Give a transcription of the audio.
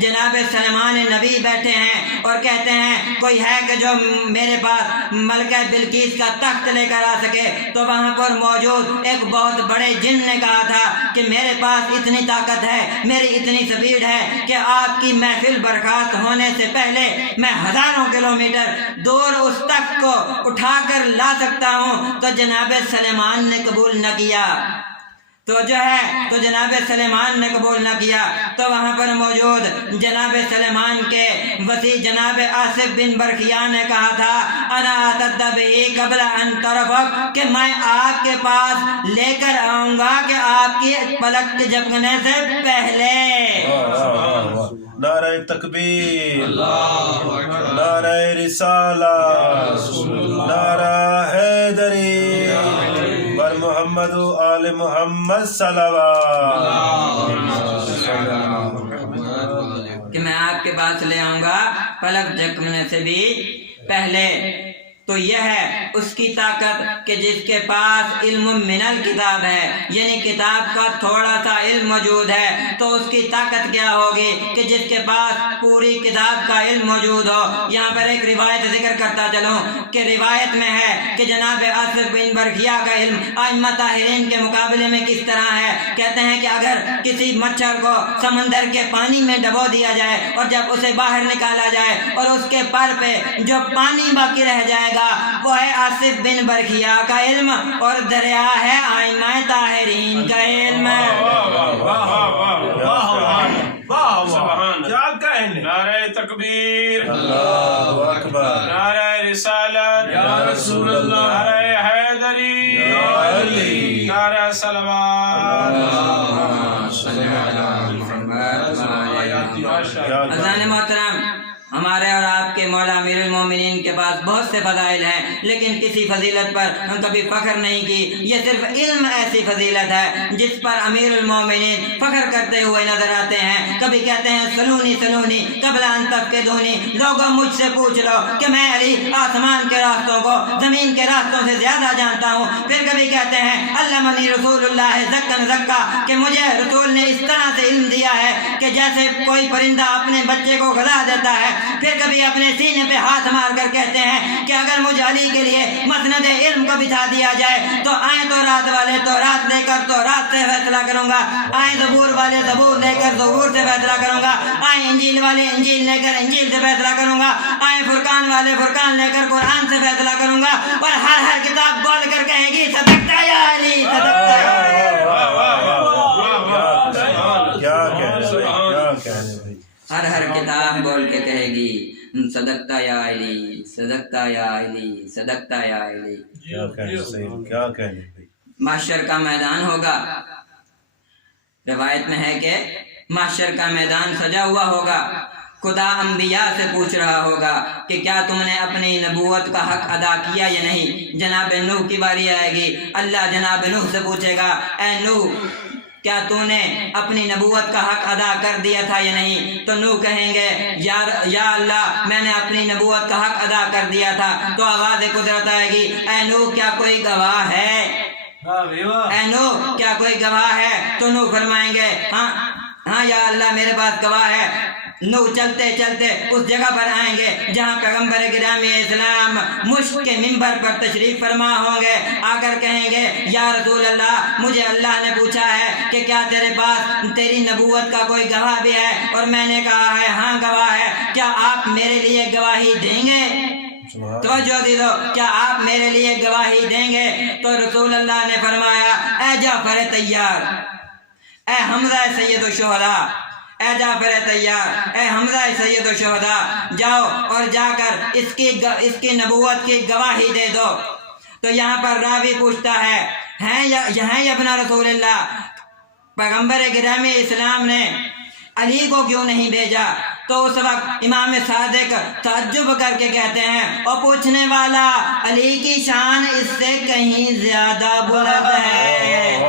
جناب سلیمان نبی بیٹھے ہیں اور کہتے ہیں کوئی ہے کہ جو میرے پاس ملکہ بلقیس کا تخت لے کر آ سکے؟ تو وہاں پر موجود ایک بہت بڑے جن نے کہا تھا کہ میرے پاس اتنی طاقت ہے، میری اتنی سپیڈ ہے کہ آپ کی محفل برخاست ہونے سے پہلے میں ہزاروں کلومیٹر دور اس تخت کو اٹھا کر لا سکتا ہوں۔ تو جناب سلیمان نے قبول نہ کیا، تو جناب سلیمان نے قبول نہ کیا۔ تو وہاں پر موجود جناب سلیمان کے وسیع جناب آصف بن برخیان نے کہا تھا انا اتدبی قبل ان ترفق، کہ میں آپ کے پاس لے کر آؤں گا کہ آپ کی پلک کے جھپکنے سے پہلے۔ نعرہ تکبیر، نعرہ رسالہ، نعرہ حیدری، بر محمد و آل محمد صلوات، کہ میں آپ کے پاس لے آؤں گا پلک جھپکنے سے بھی پہلے۔ تو یہ ہے اس کی طاقت کہ جس کے پاس علم من الکتاب ہے، یعنی کتاب کا تھوڑا سا علم موجود ہے، تو اس کی طاقت کیا ہوگی کہ جس کے پاس پوری کتاب کا علم موجود ہو۔ یہاں پر ایک روایت ذکر کرتا چلوں کہ روایت میں ہے کہ جناب آصف بن برخیا کا علم ائمہ طاہرین کے مقابلے میں کس طرح ہے۔ کہتے ہیں کہ اگر کسی مچھر کو سمندر کے پانی میں ڈبو دیا جائے اور جب اسے باہر نکالا جائے اور اس کے پر پہ جو پانی باقی رہ جائے گا وہ ہے آصف بن برخیا کا علم، اور دریا ہے ائمہ طاہرین کا علم۔ کیا کہنے؟ نعرہ تکبیر، اللہ اکبر، نعرہ رسالت، یا رسول اللہ، نعرہ حیدری، یا علی، نعرہ صلوات۔ عزیزان محترم، ہمارے اور آپ کے مولا امیر المومنین کے پاس بہت سے فضائل ہیں، لیکن کسی فضیلت پر ہم کبھی فخر نہیں کی۔ یہ صرف علم ایسی فضیلت ہے جس پر امیر المومنین فخر کرتے ہوئے نظر آتے ہیں۔ کبھی کہتے ہیں سلونی سلونی قبل ان تفقدونی، لوگوں مجھ سے پوچھ لو کہ میں علی آسمان کے راستوں کو زمین کے راستوں سے زیادہ جانتا ہوں۔ پھر کبھی کہتے ہیں علمنی رسول اللہ زکن زکا، کہ مجھے رسول نے اس طرح سے علم دیا ہے کہ جیسے کوئی پرندہ اپنے بچے کو غذا دیتا ہے۔ پھر کبھی اپنے سینے پہ ہاتھ مار کر کہتے ہیں کہ اگر مجھ علی کے لیے مسند علم کو بچھا دیا جائے تو آئیں تو رات والے تو رات لے کر تو رات سے فیصلہ کروں گا، آئیں زبور والے زبور لے کر زبور سے فیصلہ کروں گا، آئیں انجیل والے انجیل لے کر انجیل سے فیصلہ کروں گا، آئیں فرقان والے فرقان لے کر قرآن سے فیصلہ کروں گا، اور ہر کتاب بول کر کہے گی صدقتا یا علی، صدقتا یا علی۔ ہر کتاب بول کے کہے گی صدقتا یا علی، صدقتا یا علی، صدقتا یا علی۔ کیا کہنے بھائی؟ محشر کا میدان ہوگا، روایت میں ہے کہ محشر کا میدان سجا ہوا ہوگا، خدا انبیاء سے پوچھ رہا ہوگا کہ کیا تم نے اپنی نبوت کا حق ادا کیا یا نہیں۔ جناب نوح کی باری آئے گی، اللہ جناب نوح سے پوچھے گا اے نوح کیا تو نے اپنی نبوت کا حق ادا کر دیا تھا یا نہیں؟ تو نوح کہیں گے یا اللہ میں نے اپنی نبوت کا حق ادا کر دیا تھا۔ تو آواز قدرت آئے گی اے نوح کیا کوئی گواہ ہے؟ اے نوح کیا کوئی گواہ ہے؟ تو نوح فرمائیں گے ہاں یا اللہ میرے پاس گواہ ہے۔ نوح چلتے چلتے اس جگہ پر آئیں گے جہاں پیغمبر گرامی اسلام مشک کے منبر پر تشریف فرما ہوں گے، آ کر کہیں گے یا رسول اللہ مجھے اللہ نے پوچھا ہے کہ کیا تیرے پاس تیری نبوت کا کوئی گواہ بھی ہے، اور میں نے کہا ہے ہاں گواہ ہے، کیا آپ میرے لیے گواہی دیں گے؟ توجہ دیدو، کیا آپ میرے لیے گواہی دیں گے؟ تو رسول اللہ نے فرمایا اے جعفر طیار، اے حمزہ سید الشہداء، اے جعفر طیار، اے حمزہ سید الشہداء، جاؤ اور جا کر اس کی نبوت کی گواہی دے دو۔ تو یہاں پر راوی پوچھتا ہے یا ابن رسول اللہ، پیغمبر گرامی اسلام نے علی کو کیوں نہیں بھیجا؟ تو اس وقت امام صادق تعجب کر کے کہتے ہیں اور پوچھنے والا علی کی شان اس سے کہیں زیادہ بلند ہے۔